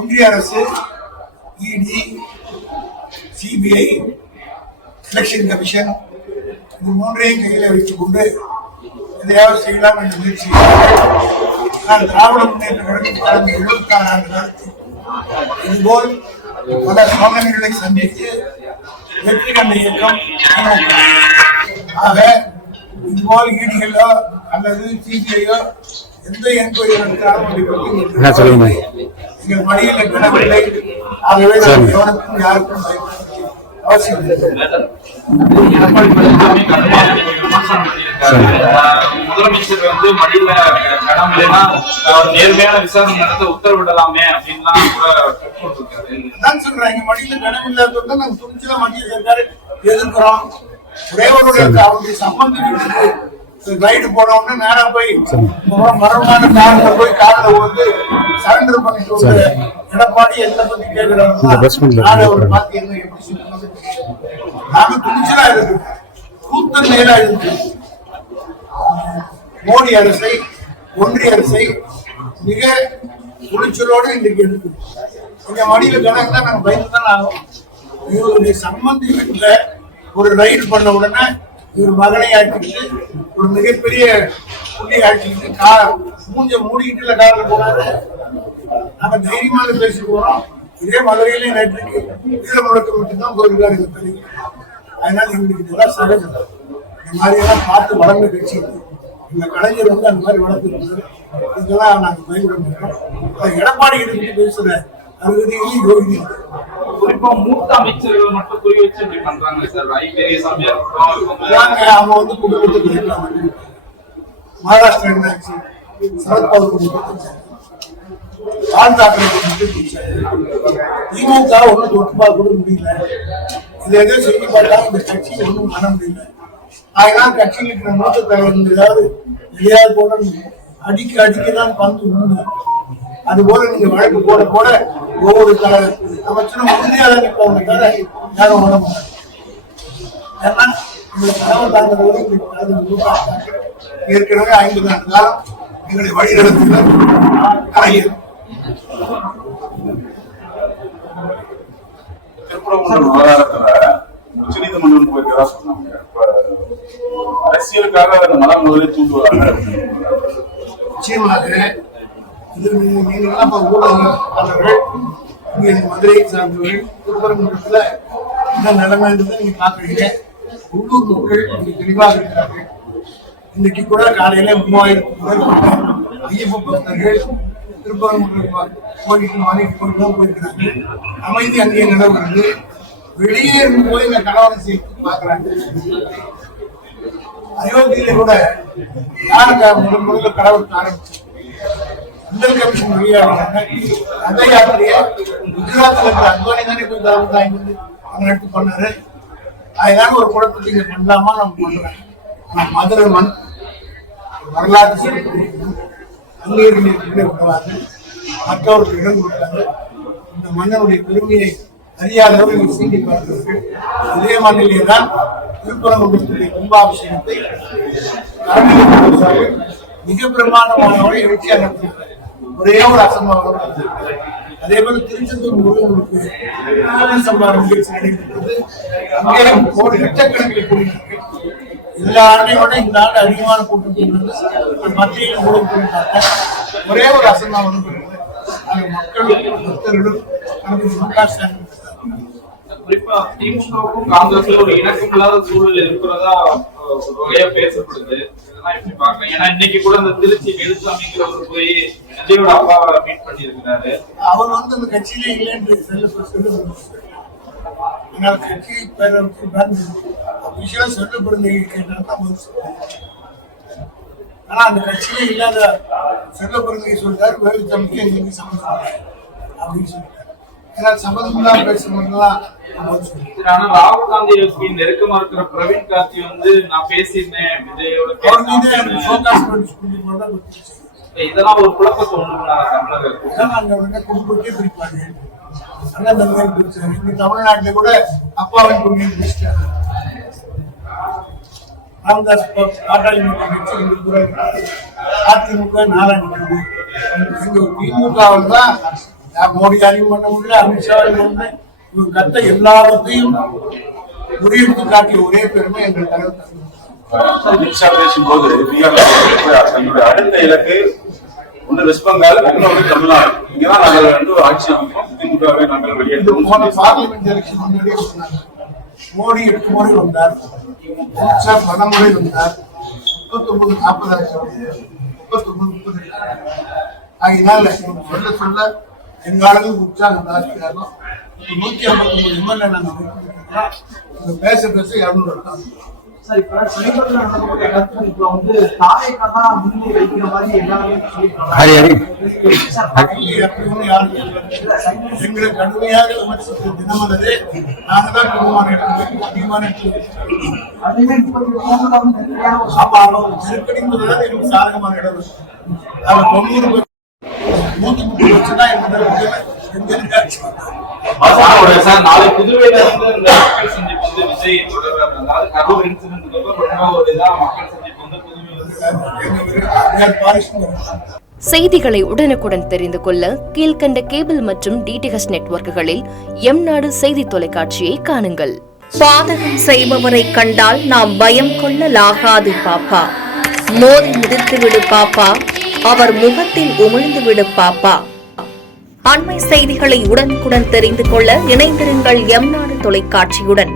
ஒன்றிய அரசு, இடி, சிபிஐ, எலெக்ஷன் கமிஷன் இது மூன்றையும் கையில் வைத்துக் கொண்டு எதையாவது செய்யலாம் என்ற முயற்சி. நான் திராவிட முன்னேற்ற கழகம் கடந்த 76 ஆண்டு காலத்தில் இதுபோல் பல சோதனைகளை சந்தித்து வெற்றி கண்ட இயக்கம். ஆக இதுபோல் ஈடிகளோ அல்லது சிபிஐயோ எந்த என்கொயரி நடத்தாலும் எங்கள் மடியில் எட்டவில்லை. ஆகவே எவனுக்கும் யாருக்கும் அவசியம் முதலமைச்சர் வந்து மடியில கடமைனா நேர்மையான விசாரணை நடத்த உத்தரவிடலாமே அப்படின்லாம் கூட சொல்றாங்க. மடியில கடன் இல்லாத நாங்க துணிச்சலா மத்திய சர்க்காரை எதிர்க்கிறோம். ஒரே அவருடைய சம்பந்தம் ரைடு போனோம்னு நேரா போய் மரணமான காரில் போய் காரில் வந்து சரண்டர் பண்ணிட்டு வந்து எடப்பாடி எந்த பத்தி கேட்கிறாங்க. ஒரு பார்த்து என்ன எப்படி சொல்லுங்க, நாங்க துணிச்சலா இருக்கு, கூத்தல் நேரா இருக்கு. மோடி அரசை, ஒன்றிய அரசை மிக துணிச்சலோடு இன்றைக்கு இருக்கு. எங்க மடியில கணக்கு தான் நாங்க பயந்துதான் ஆகும். இவருடைய சம்பந்தி வீட்டுல ஒரு ரைடு பண்ண உடனே இவர் மகனை ஆக்கிட்டு ஒரு மிகப்பெரிய புள்ளி ஆக்கிட்டு மூஞ்ச மூடிக்கிட்டு காரில் போனாரு. நாங்க தைரியமாக பேசி போறோம். இதே மதுரையிலே நேற்றுக்கு வீர முழக்கம் மட்டும்தான் போயிருக்காரு எங்க தெரியும். அதனால எங்களுக்கு இதெல்லாம் சகஜம். இந்த மாதிரி எல்லாம் பார்த்து வளர்ந்த கட்சி இந்த கலைஞர் வந்து அந்த மாதிரி வளர்த்துருக்காரு. இதெல்லாம் நாங்க பயன்பட மாட்டோம். எடப்பாடி கிட்ட பேசுற அறுபதியும் யோகி குறிப்பா மூத்த அமைச்சர்கள் மட்டும் குறி வச்சு இப்படி பண்றாங்க சார். அவங்க வந்து குடும்பத்துக்கு மகாராஷ்டிரா என்னாச்சு, சரத்பவார் குடும்பத்துக்கு, ஆள் தாக்கரே திமுக ஒன்னும் தொட்டுப்பா கூட முடியல. இது எதோ செய்தி பார்த்தா இந்த கட்சி ஒன்றும் பண்ண முடியல. அதனால கட்சியில் இருக்கிற மூத்த தலைவர் ஏதாவது எதையாவது போட அடிக்கதான் பந்து உண்டு. அது போல நீங்க வழக்கு போட போட ஒவ்வொரு அமைச்சரும் உறுதியாக நிற்பவங்க தவிர யாரும் உணர முடியாது. ஏன்னா இந்த கனவு தாங்கிறவரை ஏற்கனவே 50 ஆண்டு காலம் எங்களை வழி நடத்துகிற கலைஞர். திருப்பரங்குன்றம் விவகாரத்துல உச்சநீதிமன்றம் போயிருக்கதா சொன்னாங்க. அரசியலுக்காக அந்த மனம் முதலே தூண்டுவாங்க. நிச்சயமாக இது நீங்கள்லாம் ஊடகங்கள் இங்கே மதுரையை சார்ந்தவர்கள் திருப்பரங்குன்றத்துல என்ன நிலைமைன்றதை நீங்க பாக்குறீங்க. உள்ளூர் மக்கள் இங்க தெளிவாக இருக்கிறார்கள். இன்னைக்கு கூட காலையில 3000 ஐயப்ப பக்தர்கள் திருப்பரங்குன்றம் கோயிலுக்கு மாநில கோயிலும் போயிருக்கிறார்கள். அமைதி அங்கே நிலவுகிறது. வெளியே இருந்து போய் இந்த கலவரம் செய்து பாக்குறாங்க. அயோத்தியில கூட யாருக்கு முதல்ல கலவரத்தை ஆரம்பிச்சு முதல் கமிஷன் வழியாக அந்த யாத்திரையை குஜராத்ல இருக்கிற அத்வானி தானே போய் கலவரத்தை எடுத்து பண்ணாரு. அதனால ஒரு குழப்பத்தை இங்க பண்ணலாமா நம்ம பண்றோம். மதுரை மண் வரலாற்று சிறப்பு அந்நியர்களுக்கு விடாது, மற்றவர்களுக்கு இடம் கொடுத்தாங்க. இந்த மன்னனுடைய பெருமையை அறியாதவர்கள் சீண்டி பார்க்கிறார்கள். இதே மண்ணிலே தான் திருப்பரங்குன்றத்துடைய கும்பாபிஷேகத்தை மிக பிரமாண்டமானவரை எழுச்சியாக நடத்தியிருக்கிறார். ஒரே ஒரு அசம்பாவிதம் நடத்தியிருக்கிறார். அதே போல திருச்செந்தூர் முருகனுக்கு சம்பாரம் நிகழ்ச்சி நடைபெற்றது. அங்கே லட்சக்கணக்கில் கூடினார்கள். எல்லா ஆண்டையோட இந்த ஆண்டு அதிகமான கூட்டம் மத்தியில் கூட கூடினாங்க. ஒரே ஒரு அசம்பாவிதம் மக்களும் பக்தர்களும் குறிப்பா திமுகவுக்கும் காங்கிரஸ்ல ஒரு இணக்கம் இல்லாத சூழல் இருக்கிறதா வகையா பேசப்படுது. இதெல்லாம் எப்படி பாக்கலாம்? ஏன்னா இன்னைக்கு கூட அந்த திருச்சி வேலுசாமிங்கிறவர் போய் விஜயோட அப்பாவை மீட் பண்ணி இருக்கிறாரு. அவர் வந்து அந்த கட்சியிலே இல்லைன்னு கட்சி விஷயம் சொல்லப்படுது கேட்டால். ஆனா அந்த கட்சியிலே இல்லாத சொல்லப்படுறதை சொல்றாரு வேலுசாமிக்கு எங்களுக்கு சம்மந்தம் அப்படின்னு சொல்லிட்டாரு. சம்பந்தம் தான் பேசணும்லாம். ஆனா ராகுல் காந்தி நெருக்கமா இருக்கிற பிரவீன் காந்தி வந்து நான் பேசியிருந்தேன் விஜயோட, இதெல்லாம் ஒரு குழப்பத்தை குடும்பத்தையே பிரிப்பாங்க. தமிழ்நாட்டில கூட அப்பாவின் குடும்பம் பிரிச்சிட்டாங்க. ராமதாஸ் பாட்டாளி மக்கள் கட்சி அதிமுக 4 திமுகவில் தான் மோடியாலையும் பண்ண முடியல, அமித்ஷாவையும் பண்ண இவங்க கத்த எல்லாத்தையும் முறியடித்து காட்டிய ஒரே பெருமை எங்கள் தலைவர். நிஷா பேசும்போது தன்னுடைய அடுத்த இலக்கு ஒன்று வெஸ்ட் பெங்கால், இன்னொன்று தமிழ்நாடு. இங்கதான் நாங்கள் ஆட்சி அமைப்போம், திமுகவை நாங்கள் வெளியேற்றோம். போன பார்லிமெண்ட் எலெக்ஷன் முன்னாடியே சொன்னாங்க. மோடி 8 முறை வந்தார், அமித்ஷா பல முறை வந்தார். 39 40 ஆச்சு, 39 30. அதனால சொல்ல சொல்ல எங்க ஆளுங்க உற்சாகம் ஜாஸ்தியா இருக்கும். 159 எம்எல்ஏ நாங்க பேச பேச 200 இருக்காங்க. சார், இப்ப சமீபத்தில் நடந்த இடத்துல இப்ப வந்து தாவேகா தான் முன்னே வைக்கிற மாதிரி எல்லாருமே சொல்லியிருக்காங்க. சார், எங்களை கடுமையாக விமர்சித்த தினமலரே நாங்க தான் அதிகமான அதுவே 33 வந்து நெருக்கடியான ஒரு சாப்பாடு நெருக்கடிங்கிறதுதான் எங்களுக்கு சாதகமான இடம். அது 90 130 லட்சம் தான் சார், நாளை புதுவையில வந்து இந்த மக்கள் சந்திப்பு வந்து விஜய் தொடர்றாரு. அதாவது கரூர் இன்சிடென்ட்க்கு அப்புறம் ரொம்ப ஒரு இதா மக்கள் சந்திப்பு வந்து புதுவையில். செய்திகளை உடனுக்குடன் தெரிந்து கொள்ள கீழ்கண்ட கேபிள் மற்றும் டிடிஎச் நெட்வொர்க்குகளில் எம்நாடு செய்தி தொலைக்காட்சியை காணுங்கள். பாதகம் செய்பவரை கண்டால் நாம் பயம் கொள்ளலாகாது பாப்பா. மோதி மிதித்து விடு பாப்பா, அவர் முகத்தில் உமிழ்ந்து விடு பாப்பா. அண்மை செய்திகளை உடனுக்குடன் தெரிந்து கொள்ள இணைந்திருங்கள் எம்நாடு தொலைக்காட்சியுடன்.